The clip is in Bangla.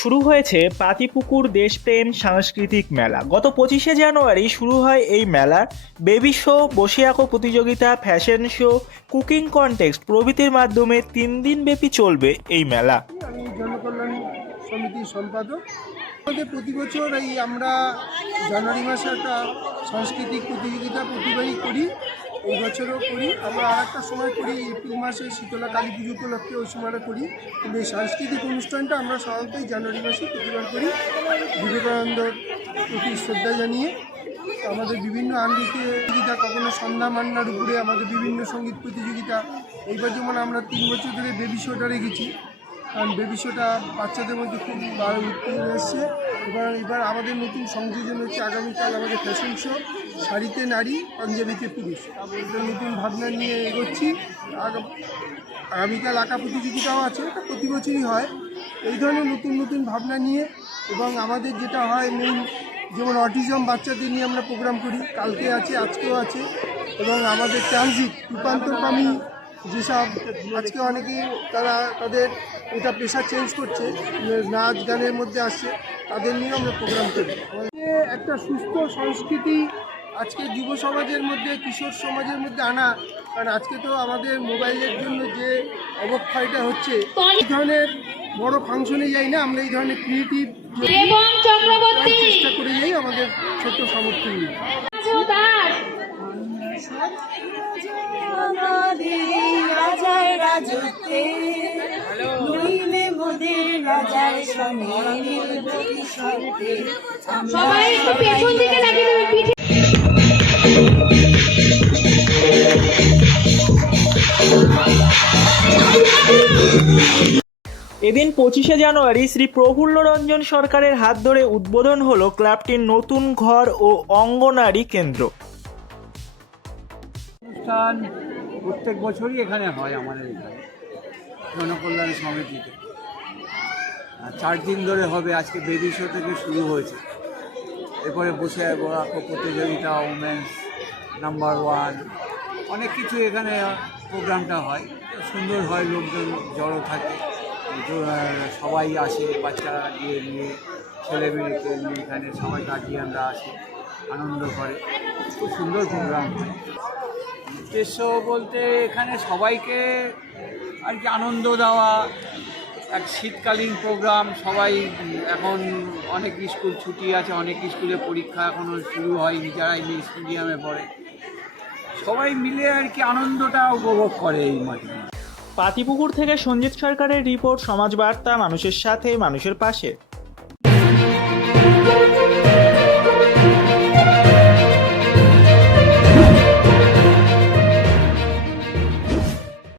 শুরু হয়েছে পাতিপুকুর দেশপ্রেম সাংস্কৃতিক মেলা। গত পঁচিশে জানুয়ারি শুরু হয় এই মেলা। বেবি শো বসে আঁকো প্রতিযোগিতা, ফ্যাশন শো, কুকিং কন্টেস্ট প্রভৃতির মাধ্যমে তিন দিন ব্যাপী চলবে এই মেলা। আমি জনকল্যাণ সমিতির সম্পাদক। আমাদের প্রতি বছর এই আমরা জানুয়ারি মাসে একটা সাংস্কৃতিক প্রতিযোগিতা প্রতিবারই করি। এই বছরও করি। আমরা আর একটা সময় করি এপ্রিল মাসে শীতলা কালী পুজো উপলক্ষে ওই সময়টা করি। কিন্তু এই সাংস্কৃতিক অনুষ্ঠানটা আমরা সাধারণত এই জানুয়ারি মাসে প্রতিবার করি। বিবেকানন্দর প্রতি শ্রদ্ধা জানিয়ে আমাদের বিভিন্ন আঙ্গিকে প্রতিযোগিতা কখনো সন্ধ্যা মান্নার উপরে আমাদের বিভিন্ন সংগীত প্রতিযোগিতা। এইবার যেমন আমরা তিন বছর ধরে বেবি শোটা রেখেছি কারণ বেবি শোটা বাচ্চাদের মধ্যে খুব ভালো উত্তেজনা এসছে। এবার এবার আমাদের নতুন সংযোজন হচ্ছে আগামীকাল আমাদের ফ্যাশন শো শাড়িতে নারী, পাঞ্জাবিতে পুরুষ। নতুন ভাবনা নিয়ে এগোচ্ছি। আগা- আগামীকাল আঁকা প্রতিযোগিতাও আছে, এটা প্রতি বছরই হয়। এই ধরনের নতুন নতুন ভাবনা নিয়ে এবং আমাদের যেটা হয় মেইন যেমন অটিজম বাচ্চাদের নিয়ে আমরা প্রোগ্রাম করি। কালকে আছে, আজকেও আছে। এবং আমাদের ট্রানজিট রূপান্তরকামী যেসব আজকে অনেকেই তারা তাদের এটা পেশা চেঞ্জ করছে নাচ গানের মধ্যে আসছে তাদের নিয়েও আমরা প্রোগ্রাম করি একটা সুস্থ সংস্কৃতি আজকে যুব সমাজের মধ্যে কিশোর সমাজের মধ্যে আনা। কারণ আজকে তো আমাদের মোবাইলের জন্য যে অবক্ষয়টা হচ্ছে এই ধরনের বড় ফাংশনে যাই না আমরা এই ধরনের ক্রিয়েটিভ চেষ্টা করে যাই আমাদের ছোট্ট সামর্থ্য নিয়ে নইলে মোদের রাজার সনে প্রতিশব্দে সবাই একটু পেছন দিকে লাগিয়ে দেবে পিঠে। এদিন পঁচিশে জানুয়ারি শ্রী প্রফুল্ল রঞ্জন সরকারের হাত ধরে উদ্বোধন হলো ক্লাবটির নতুন ঘর ও অঙ্গনারী কেন্দ্র। অনুষ্ঠান প্রত্যেক বছরই এখানে হয় আমাদের এখানে, জনকল্যাণ সমিতিতে। আর চার দিন ধরে হবে, আজকে বেবি শো থেকে শুরু হয়েছে। এরপরে বসে আঁকো প্রতিযোগিতা ওমেন্স নাম্বার ওয়ান অনেক কিছু এখানে প্রোগ্রামটা হয়। সুন্দর হয়, লোকজন জড়ো থাকে সবাই আসে, বাচ্চারা দিয়ে নিয়ে ছেলে মেয়েকে নিয়ে এখানে সবাই গার্জিয়ানরা আসে। আনন্দ করে। খুব সুন্দর প্রোগ্রাম উদ্দেশ্য বলতে এখানে সবাইকে আর কি আনন্দ দেওয়া, এক শীতকালীন প্রোগ্রাম সবাই এখন অনেক স্কুল ছুটি আছে, অনেক স্কুলে পরীক্ষা এখনও শুরু হয়নি, যারা ইংলিশ মিডিয়ামে পড়ে। সবাই মিলে আর কি আনন্দটা উপভোগ করে এই মাঠে। পাতিপুকুর থেকে সঞ্জিত সরকারের রিপোর্ট সমাজ বার্তা মানুষের সাথে, মানুষের পাশে।